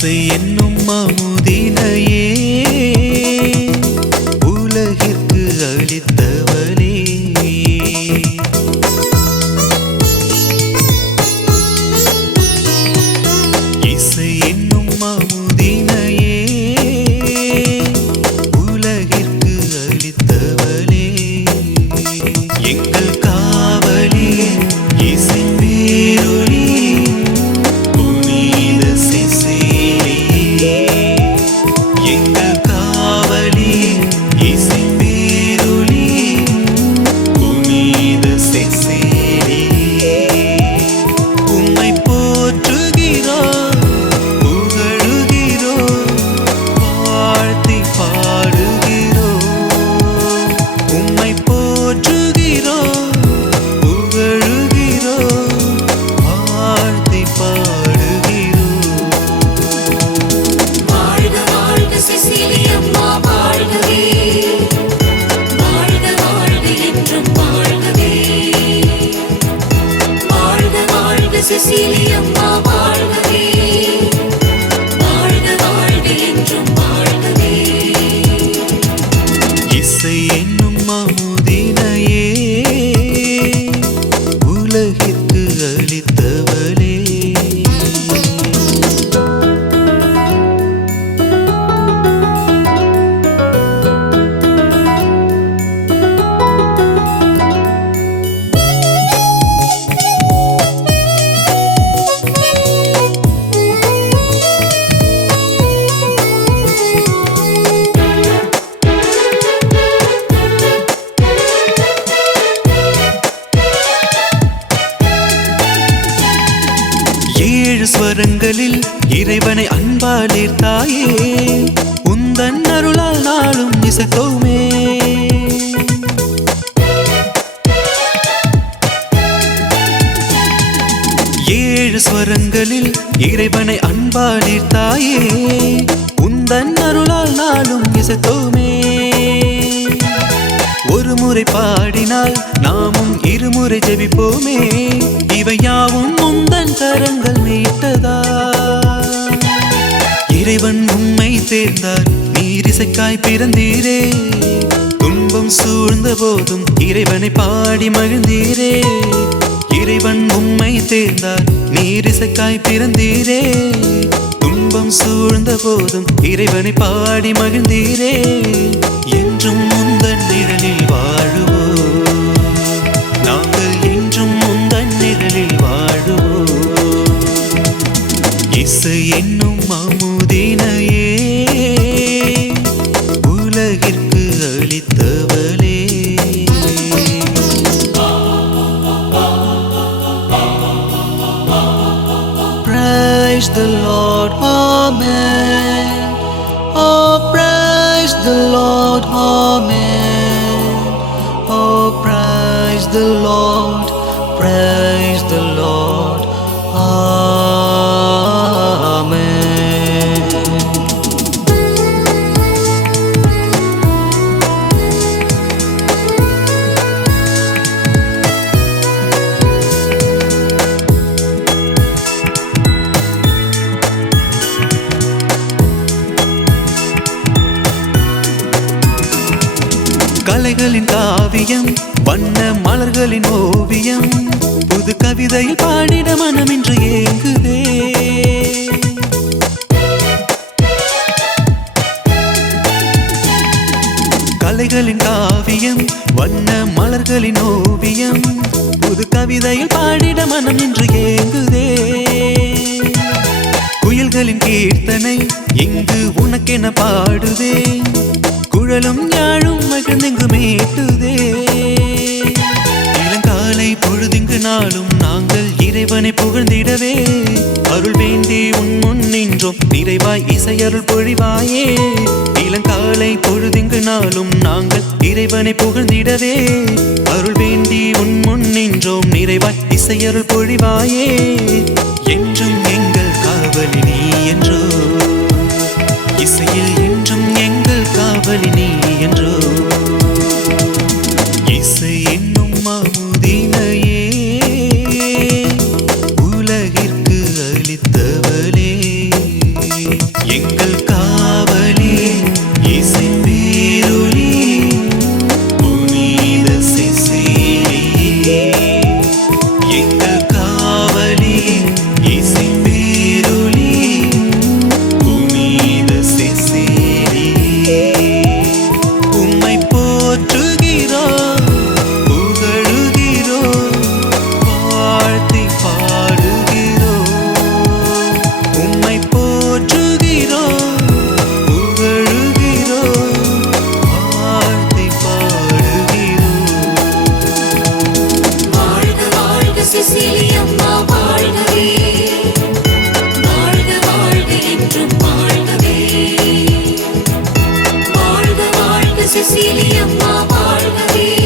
இசை என்னும் அமுதினையே உலகிற்கு அளித்தவளே, இசை என்னும் அமுதினையே உலகிற்கு அளித்தவளே, எங்கள் காவலி இசை பேரொளி புனித செசேலியே, எங்கள் காவலி இசை பேரொளி புனித செசேலியே, உம்மை போற்றுகிறோம் புகழுகிறோம் வாழ்த்தி பாடுகிறோம், உம்மை போற்றுகிறோம் புகழுகிறோம் வாழ்த்தி பாடுகிறோம். வாழ்க வாழ்க செசிலியம்மா வாழ்கவே, வாழ்க வாழ்க என்றும் வாழ்கவே, வாழ்க வாழ்க செசிலியம்மா வாழ்கவே, வாழ்க வாழ்க என்றும் வாழ்கவே. இசை என்னும் அமுதினையே உலகிற்கு அளித்தவளே, ஏழு ஸ்வரங்களில் இறைவனை அன்பால் ஈர்த்தாயே, உந்தன் அருளால் நாளும் இசைத்தோமே, ஏழு ஸ்வரங்களில் இறைவனை அன்பால் ஈர்த்தாயே, உந்தன் அருளால் நாளும் இசைத்தோமே, ஒரு முறை பாடினால் நாமும் இருமுறை ஜெபிப்போமே, இவை யாவும் உந்தன் கரங்கள் மீட்டதா, இறைவன் உம்மை தேர்ந்தார் நீர் இசைக்காய் பிறந்தீரே, துன்பம் சூழ்ந்த போதும் இறைவனை பாடி மகிழ்ந்தீரே, இறைவன் உம்மை தேர்ந்தார் நீர் இசைக்காய் பிறந்தீரே, துன்பம் சூழ்ந்த போதும் இறைவனை பாடி மகிழ்ந்தீரே, என்றும் முந்தன் நிழலில் வாழுவோம், நாங்கள் என்றும் முந்தன் நிழலில் வாழுவோம். இசை என்னும் அமுதினையே உலகிற்கு அளித்தவளே, praise the Lord, amen. Oh, praise the Lord, amen. Oh, praise the Lord, praise the Lord, amen. கலைகளின் காவியம் வண்ண மலர்களின் ஓவியம், புது கவிதையில் பாடிட மனம் இன்று ஏங்குதே, கலைகளின் காவியம் வண்ண மலர்களின் ஓவியம், புது கவிதையில் பாடிட மனம் இன்று ஏங்குதே, குயில்களின் கீர்த்தனை இங்கு உனக்கென பாடுதே, குழலும் யாழும் மகிழ்ந்தெங்கு மீட்டுதே, இளங்காலை பொழுதிங்கு நாளும் நாங்கள் இறைவனை புகழ்ந்திடவே, அருள் வேண்டி உன் முன் நின்றோம் நிறைவாய் இசையருள் பொழிவாயே, இளங்காலை பொழுதிங்கு நாளும் நாங்கள் இறைவனை புகழ்ந்திடவே, அருள் வேண்டி உன் முன் நின்றோம் நிறைவாய் இசையருள் பொழிவாயே, என்றும் எங்கள் காவலி நீ என்றோ, இசையில் என்றும் எங்கள் காவலி நீ என்றோ, இசை என்னும் அமுதினையே உலகிற்கு அளித்தவளே, செசிலி அம்மா வாழ்கவே